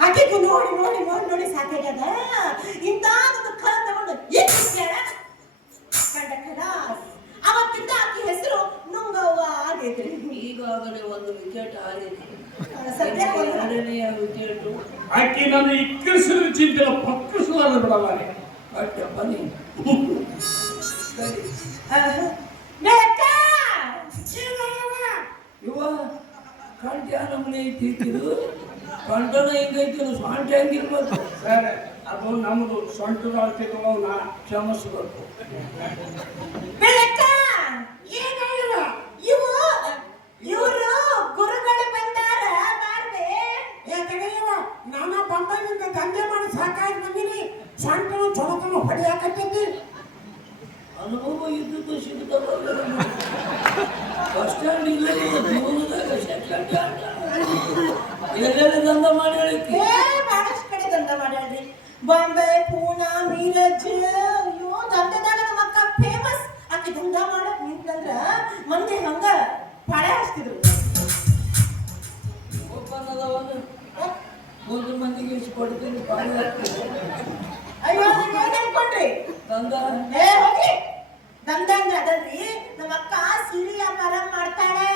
ಆಕೆಗೂ ನೋಡಿ ನೋಡಿ ನೋಡಿ ನೋಡಿ ಸಾಕಾಗ್ಯದ. ಇಂತಾದೊಂದು ಕಲ ತಗೊಂಡು ಕಂಡ ಖಲಾಸ್ ಅವತ್ತಿಂದ ಆಕೆ ಹೆಸರು ನುಂಗವ್ವ ಆಗೈತ್ರಿ ಈಗಾಗಲೇ ಒಂದು ವಿಕೆಟ್ ಒಂದು- ಎರಡನೆಯ ವಿಕೆಟ್. ಆಕಿ ಇಕ್ಕರಿಸಿದ ಚಿಂತೆ ಬಿಡಲಾರೆ. ಬಟ್ ಬನ್ನಿ. ಸರಿ ಇವ ಕಂಠ ಐತಿ ಇದು. ಹಿಂಗೈತಿ ಸ್ವಾಂಟ ಹೆಂಗಿರ್ಬೇಕು. ಸರ್ ಅದು ನಮ್ಮದು ಸ್ವಂಟದ ಅಳತೆ ನಾ ಕ್ಷಮಿಸ್ಬೇಕು ಬೆಳಕ ಏನಾಗಿಲ್ಲ ಇವು ಇವರು ಗುರುಗಳು ಬಂದಾರ ಬಾರ್ಬೆ ಏ ತಡೆಯವ ನಾನ ಬಂದಾಗಿಂದ ದಂಧೆ ಮಾಡಿ ಸಾಕಾಗಿ ಬಂದಿನಿ ಸಣ್ಣ ಚೊಳಕನು ಹೊಡೆಯಾಕತ್ತೈತಿ ಅನುಭವ ಇದ್ದದ್ದು ಸಿಗುತ್ತ ಬಸ್ ಸ್ಟ್ಯಾಂಡ್ ಇಲ್ಲ ಜೀವನದಾಗ ಸೆಕೆಂಡ್ ಸ್ಟ್ಯಾಂಡ್ ಎಲ್ಲೆಲ್ಲಿ ದಂಧ ಮಾಡಿ ಹೇಳಿಕೆ ಏ ಬಹಳಷ್ಟು ಕಡೆ ದಂಧ ಮಾಡ್ಯಾಳ್ರಿ ಬಾಂಬೆ ಪೂನಾ ಮೀರಜ್ ಅಯ್ಯೋ ದಂಧದಾಗ ನಮ್ಮ ಅಕ್ಕ ಫೇಮಸ್ ಆಕೆ ದಂಧ ಮಾಡಕ್ ನಿಂತಂದ್ರ ಮಂದಿ ಹಂಗ ಪಾಳೆ ಹಚ್ತಿದ್ರು. ಒಪ್ಪಂದದವನು ಒಂದು ಮಂದಿಗೆ ಇಷ್ಟು ಕೊಡ್ತೀನಿ ಪಾಳಿ ಅಯ್ಯೋ ನೀವೇನ್ ಅನ್ಕೊಂಡ್ರಿ ದಂಧ ಏ ಹೋಗಿ. ದಂಧ ಅಂದ್ರೆ ಅದಲ್ರಿ. ನಮ್ಮ ಅಕ್ಕ ಸಿರಿ ವ್ಯಾಪಾರ ಮಾಡ್ತಾಳೆ.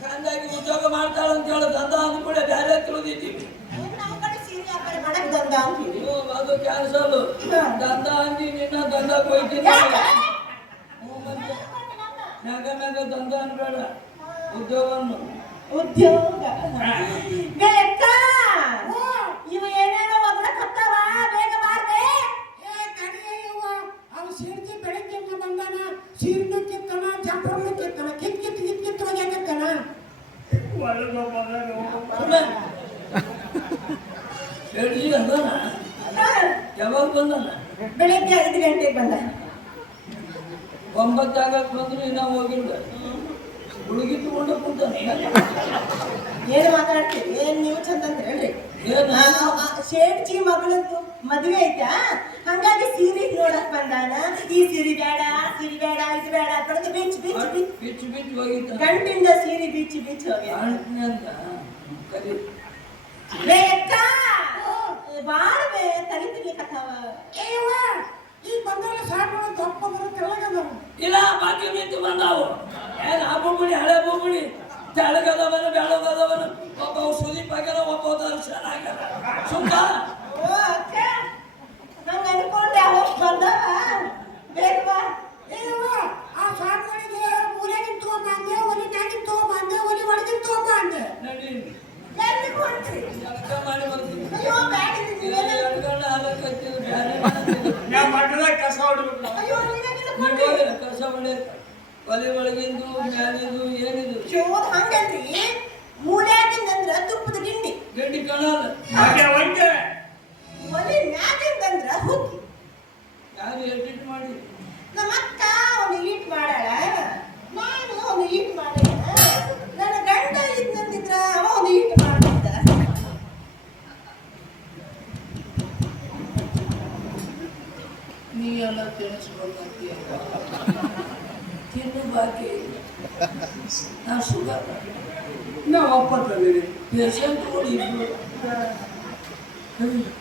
ಚಂದಾಗಿ ಉದ್ಯೋಗ ಮಾಡ್ತಾಳೆ ಅಂತ ಹೇಳಿ ದಂಧ ಅಂದ್ಕೊಳ್ಳೆ ಬೇರೆ ತಿಳಿದಿದ್ದೀವಿ ಏನ್ ನಮ್ಮ ಕಡೆ ಸೀರೆ ವ್ಯಾಪಾರ ಮಾಡಕ್ ದಂಧ ಅಂತೀವಿ ನೀವು ಅದು ಕ್ಯಾನ್ಸಲ್ ದಂಧ ಅಂದಿ ನಿನ್ನ ದಂಧ ಕೊಯ್ತೀನಿ ಯಾಕೆ? ಹ್ಞೂ ಮತ್ತೆ ಮ್ಯಾಗ ಮ್ಯಾಗ ದಂಧ ಅನ್ಬೇಡ ಉದ್ಯೋಗವನ್ನು ಉದ್ಯೋಗ ಯಾವಾಗ ಬೆಳಗ್ಗೆ ಐದು ಗಂಟೆಗೆ ಬಂದ. ಒಂಬತ್ತಾಗಕ್ಕೆ ಬಂದ್ರು ಇನ್ನ ಹೋಗಿಲ್ಲ. ಹುಡುಗಿ ತಗೊಂಡು ಕೂತಾನೆ. ಏನು ಮಾತಾಡ್ತೀವಿ ಏನ್ ನೀವು ಚಂದ ಅಂದ್ರಲ್ರಿ ಏನು? ಶೇಟ್ಜಿ ಮಗಳದ್ದು ಮದುವೆ ಐತಾ ಹಂಗಾಗಿ ಸೀರೆ ನೋಡಕ್ ಬಂದಾನ? ಈ ಸೀರೆ ಬೇಡ ಸೀರಿ ಬೇಡ ಇದು ಬೇಡ ಅಂತ ಬಿಚ್ ಬೀಚ್ ಬೀಚ್. ಬಿಚ್ಚು ಬಿಚ್ಚು ಹೋಗಿತ್ತ ಗಂಟಿಂದ ಸೀರೆ ಬೀಚ್ ಬೀಚ್ ಹೋಗಿ ಅಂತ. ಕರಿ ಬಾಳ್ಬೆ ತಲೆ ತಿರ್ಲಿಕತ್ತಾವ ಏವ ಈಗ ಬಂದವಲ್ಲ ಸಾಕು ದಪ್ಪಂದ್ರ ತೆಳಗದವ ಇಲ್ಲ ಬಾಕಿ ಮಿಂತು ಬಂದಾವು ಏನ್ ಆ ಹಳೆ ಬೊಬ್ಬುಳಿ ತೆಳಗದವನು ಬೆಳಗದವನು ಒಬ್ಬ ಸುದೀಪ್ ಆಗ್ಯಾನ ಒಬ್ಬ ದರ್ಶನ ಆಗ್ಯಾನ. ಸುಮ್ಮ ಓ ಅಕ್ಕ ನಂಗೆ ಅನ್ಕೊಂಡೆ ಹೋಗಿ ಬಂದವ ಬೇಗ ಬಾ. ಏವ ಆ ಸಾಕುಗಳಿಗೆ ಮೂಲೆಗಿನ ತಗೊಂಬಂದೆ ಒಲಿ ಮ್ಯಾಗಿನ ತಗೊಂಬಂದೆ ಒಲಿ ಒಳಗಿನ ತಗೊಂಬಂದೆ ನಡಿ. ಒಲೆ ಒಳಗಿಂದು ಮ್ಯಾಲಿಂದು ಏನಿದು? ಚೋದ್ ಹಂಗಲ್ರಿ. ಮೂಲ್ಯಾಗಿಂದಂದ್ರ ತುಪ್ಪದ ಗಿಂಡಿ. ಗಂಡಿ ಕಾಣಲ್ಲ. ಹಾಗೆ ಒಂದೇ ಒಲಿ ಮ್ಯಾಗಿಂದಂದ್ರ ಹುಕ್ಕಿ ಯಾರು ಎಡಿಟ್ ಮಾಡಿ. ನಮ್ಮ ಅಕ್ಕ ಒಂದು ಈಟ್ ಮಾಡಾಳ ನಾನು ಒಂದು ಈಟ್ ಮಾಡ್ಯಾಳ ನನ್ನ ಗಂಡ ಇದ್ನಂದಿದ್ರ ಅವ ಒಂದು ಈಟ್ ಮಾಡ್ತಿದ್ದ ನೀ ಎಲ್ಲ ತಿನ್ನಿಸ್ಬೇಕಂತೀಯ ತಿನ್ನು ಬಾಕಿ ನಾ ಶುಗರ್ ನಾ ಒಪ್ಪತ್ತ ನೀನು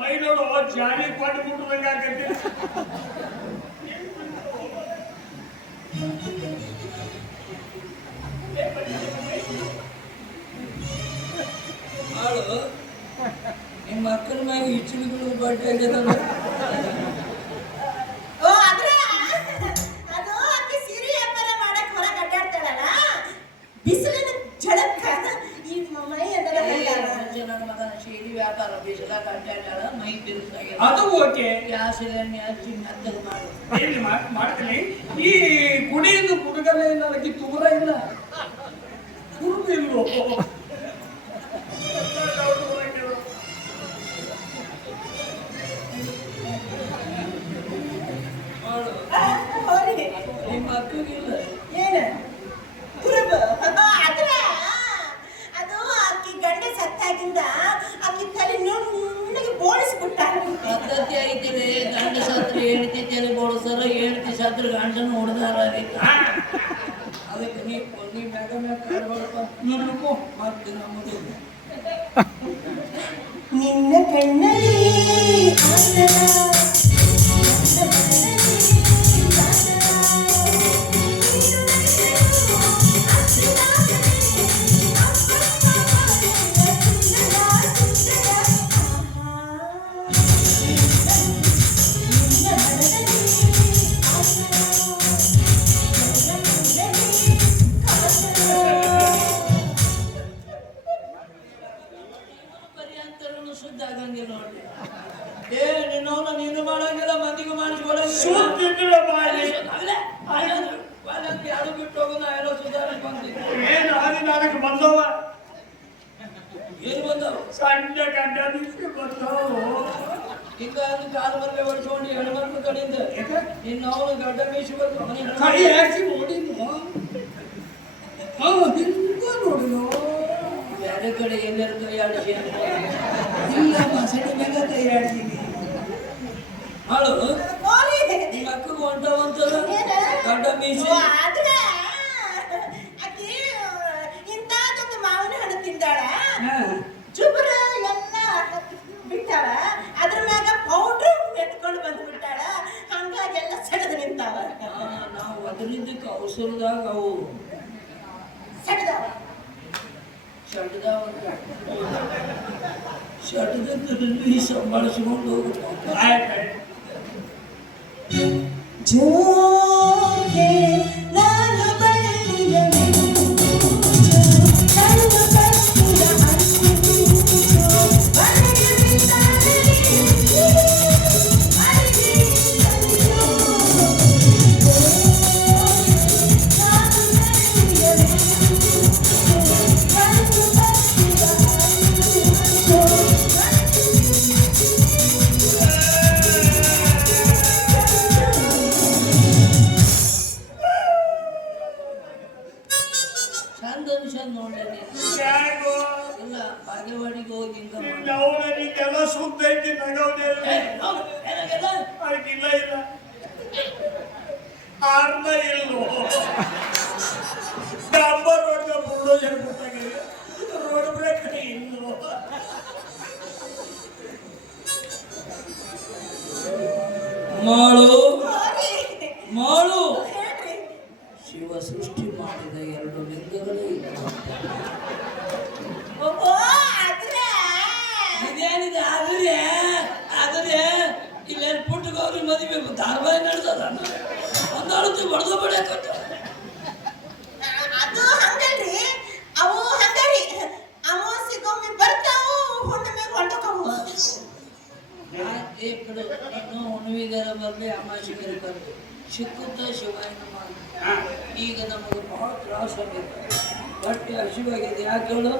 ಮೈ ನೋಡು ಜಾಲಿ ಕೊಟ್ಟು ಬಟ್ಟೆ ಓ ಅದ್ರ ಅದು ಆಕೆ ಸೀರೆ ವ್ಯಾಪಾರ ಮಾಡಕ್ ಹೊರಗೆ ಅಡ್ಡಾಡ್ತಾಳಲ್ಲ? ಬಿಸಿಲಿನ ಝಳಕ್ಕ ಈ ಮೈ ಅದರ. ನನ್ನ ಮಗನ ಶೀಲಿ ವ್ಯಾಪಾರ ಬಿಸಿಲ ಕಟ್ಟಾಡ ಮೈ ಬಿರುಸಾಗಿ ಅದು ಓಕೆ. ಮಾಡ್ತೀನಿ. ಈ ಕುಡಿಯನ್ನು ಕುಡುಗಲೇ ನನಗೆ ದೂರ ಇಲ್ಲ. ಆ, ಹೋರಿ. ನಿಮ್ಮ ಅಕ್ಕಗಿಲ್ಲ ಏನ ಕುರುಬ ಅದ್ರ ಅದು ಆಕಿ ಗಂಡ ಸತ್ತಾಗಿಂದ ಆಕಿ ತಲೆ ನುಣ್ಣಗೆ ಬೋಳಿಸ್ಬಿಟ್ಟಾರ ಪದ್ಧತಿ ಐತಿದೆ ಗಂಡ ಸತ್ರ ಹೇಳ್ತಿ ತಲೆ ಬೋಳ್ಸಾರ ಗಂಡನ ಹೊಡೆದಾರ ಅದಕ್ಕೆ. ನೀ ನೀ ಮ್ಯಾಗ ಮ್ಯಾಗ. ಮತ್ತೆ ನಮ್ಮದು ನಿನ್ನ ಕಣ್ಣಲ್ಲಿ ಸುತ್ತಿದ್ರೆ ಬಾಯಿ. ಯಾರು ಬಿಟ್ಟು ಹೋಗು ನಾ ಏನೋ ಸುಧಾರಿಸಿ ಬಂದಿದ್ದೆ ಏನು ಆದಿ ನನಗೆ ಬಂದವ? ಏನು ಬಂದವ? ಸಣ್ಣ ಗಂಡ ನಿಂತು ಬಂದವ. ಹಿಂಗ ಕಾಲು ಮರಲೆ ಹೊಡ್ಕೊಂಡು ಹೆಣ್ಮಕ್ಳ ಕಡೆಯಿಂದ. ನಿನ್ನ ಅವನು ಗಡ್ಡ ಮೀಸಿ ಅವನಿಗೆ ಕೈ ಹಾಕಿ ನೋಡಿದ್ನು ಹಾ ಹಿಂಗ ನೋಡಿದ್ನು ಬೇರೆ ಕಡೆ ಎಲ್ಲರ ಕೈ ಆಡಿಸಿ. ಇಲ್ಲ ಮಸಡಿ ಮೇಲೆ ಕೈ ಅಕ್ಕಗೆ ಗಡ್ಡ ಮೀಸಿ ಜುಬ್ರ ಎಲ್ಲ ಬಿಟ್ಟಾಳ. ಅದ್ರ ಮ್ಯಾಗ ಪೌಡ್ರ್ ಎತ್ಕೊಂಡು ಬಂದು ಬಿಟ್ಟಾಳ ಹಂಗಾಗಿ ಎಲ್ಲ ಸೆಳೆದು ನಿಂತಾವ. ನಾವು ಅದರಿಂದಕ್ಕೆ ಅವಸರದಾಗ ಅವು ಸೆಳೆದವ ಸಂಭಾಳಿಸ್ಕೊಂಡು ಹೋಗ್ಬೇಕು 九 ಸುದ್ದ ಐತಿ ಏನಾಗಿಲ್ಲ? ಅದಕ್ಕಿಲ್ಲ ಇಲ್ಲ. ಆರ್ನ ಇಲ್ವೋ? ಡಂಬರ್ ರೋಡ್ನ ಬುಲ್ಡೋಜರ್ ಬಿಟ್ಟಾಗಿದೆ ರೋಡ್ ಬ್ರೇಕ್ ಇಲ್ವೋ? ಮಾಡು. ಬರಲಿ ಸಿಕ್ಕುತ್ತ ಶಿವಾಯನ ಮಾಡಿ ಈಗ ನಮಗೆ ಬಹಳ ತ್ರಾಸ ಆಗೈತೆ ಹೊಟ್ಟೆ ಹಸಿವಾಗಿದೆ ಯಾಕೆ ಹೇಳು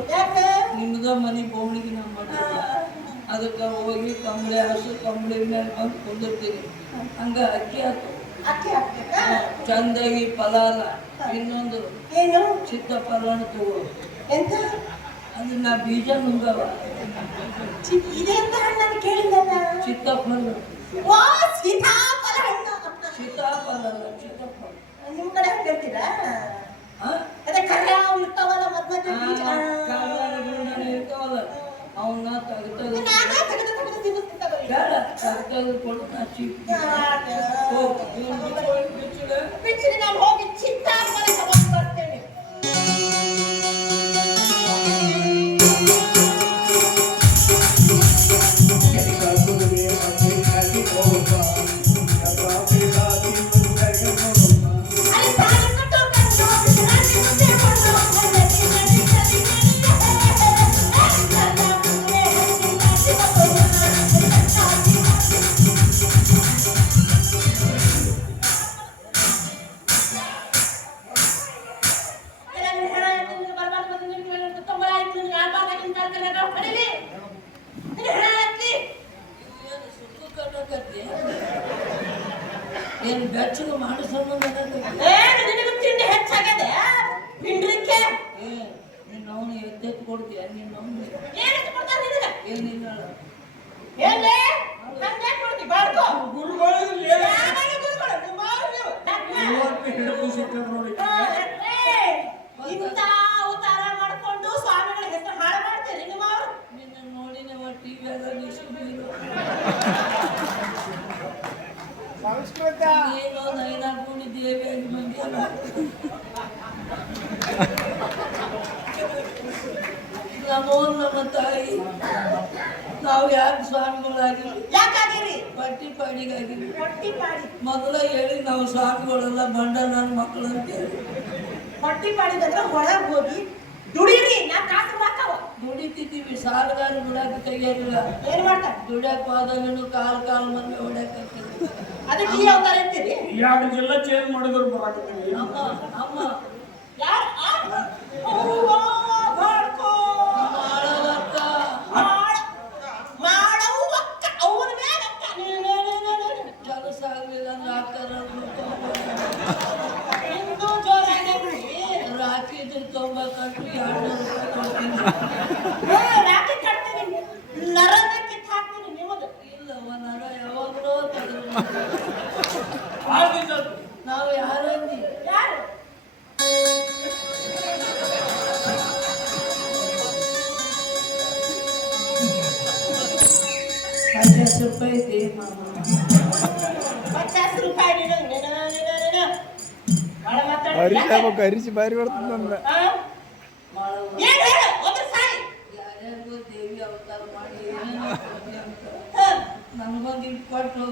ನಿಮ್ಮದು ಮನೆ ಬೋವಣಿಗೆ ನಮ್ಮ ಅದಕ್ಕೆ ಹೋಗಿ ಕಂಬಳಿ ಹಸು ಕಂಬಳಿ ಮೇಲೆ ಬಂದು ಕುಂದಿರ್ತೀನಿ ಹಂಗ ಅಕ್ಕಿ ಹಾಕು ಚಂದಾಗಿ ಫಲಾರ ಇನ್ನೊಂದು ಏನು ಚಿತ್ತಫಲನ ತಗೋ ಎಂತ ಅದನ್ನ ಬೀಜ ನುಂಗವ ಇದೆಂತ ಚಿತ್ತಫಲ ವಾ ಸೀತಾಫಲ ಕಡೆ ಹಂಗಂತೀರಾ ಹಾ? ಅದೇ ಇರ್ತಾವಲ್ಲ ಮದ್ ಮಧ್ಯ ಆ, ಬೀಜ ಇರ್ತಾವಲ್ಲ ಅವನ್ನ ತೆಗ್ದು ನಾನ ತೆಗೆದು ತೆಗೆದು ತಿನ್ನಿಸ್ತಿರ್ತಾವಲ್ಲ ಬೇಡ ತೆಗ್ದು ಕೊಡು ನಾ ಚೀಪ್ ಬಿಚ್ಚಿಡು. ನಾನು ಹೋಗಿ ಚಿತ್ತಾಫಲ ಏನು ಬೆಚ್ಚಗೆ ಮಾಡಿ ಸಂಬಂಧ ಏ ನಿನಗೆ ತಿಂಡಿ ಹೆಚ್ಚಾಗದೆ ಪಿಂಡ್ರಿಕೆ ಏ ನಿನ್ನ ಅವನು ಎದ್ದೆತ್ತು ಕೊಡ್ತೀಯ? ನಿನ್ನ ಅವನು ಏನು ನಿನಗೆ? ನಂಗೆ ಕೊಡ್ತಿ? ಗುರುಗಳು? ಯಾವಾಗ ನೀವು? ನೀವು. ಡಾಕ್ಟ್ರೇ. ಇವತ್ತು ಹಿಡಿದು ಸಿಕ್ಕದ ನೋಡಿ. ಇಂಥ ಅವತಾರ ಮಾಡ್ಕೊಂಡು ಸ್ವಾಮಿಗಳ ಹೆಸರು ಹಾಳು ಮಾಡ್ತೀರಿ ನಿಮ್ಮ ಅವ್ರು ನಿನ್ನ ನೋಡಿನೇ ನಮೋ ನಮ್ಮ ತಾಯಿ ನಾವು ಯಾರು ಸ್ವಾಮಿಗಳಾಗಿಲ್ಲ? ಯಾಕಾಗಿರಿ? ಪಟ್ಟಿ ಪಾಡಿಗಾಗಿಲ್ಲ. ಹೊಟ್ಟಿ ಪಾಡಿ. ಮೊದಲ ಹೇಳಿ ನಾವು ಸ್ವಾಮಿಗಳೆಲ್ಲ ಬಂಡ ನನ್ನ ಮಕ್ಕಳು ಅಂತ ಹೇಳಿ ಪಾಡಿದಂದ್ರೆ ಒಳಗೆ ಹೋಗಿ ದುಡೀರಿ ನಾ ಕಾಸು ಮಾಡ್ತಾವ ದುಡಿತಿದ್ದೀವಿ ಸಾಲಗಾರ ದುಡಾಕ ತೆಗಿಯೋದಿಲ್ಲ ಏನ್ ಮಾಡ್ತಾರೆ? ದುಡ್ಯಾಕ ಹೋದಾಗನು ಕಾಲು ಕಾಲು ಮಂದಿ ಹೊಡ್ಯಾಕ ಅದಕ್ಕೆ ಈ ಅವತಾರ ಅಂತೀರಿ ಎರಡು ಜಿಲ್ಲಾ ಚೇಂಜ್ ಮಾಡಿದ್ರು ಬರಾಕತ್ತೀವಿ ಅಮ್ಮ ಅಮ್ಮ ಯಾರು ಅವ್ವ, ಬಾಡ್ಕೋ. ಮಾಡಲಕ್ಕ ಮಾಡ- ಮಾಡವ್ವಕ್ಕ, ಅವ್ನ ನೀ. ಕೆಲಸ ಆಗ್ಲಿಲ್ಲ ಅಂದ್ರೆ ರೂಪಾಯಿ ಐತಿ ಅರಿಶಿ ಆಗ್ಬೇಕು ಅರಿಶಿ ಬಾರಿ ಬರ್ತದ ನಮಗೊಂದು ಕೊಟ್ಟು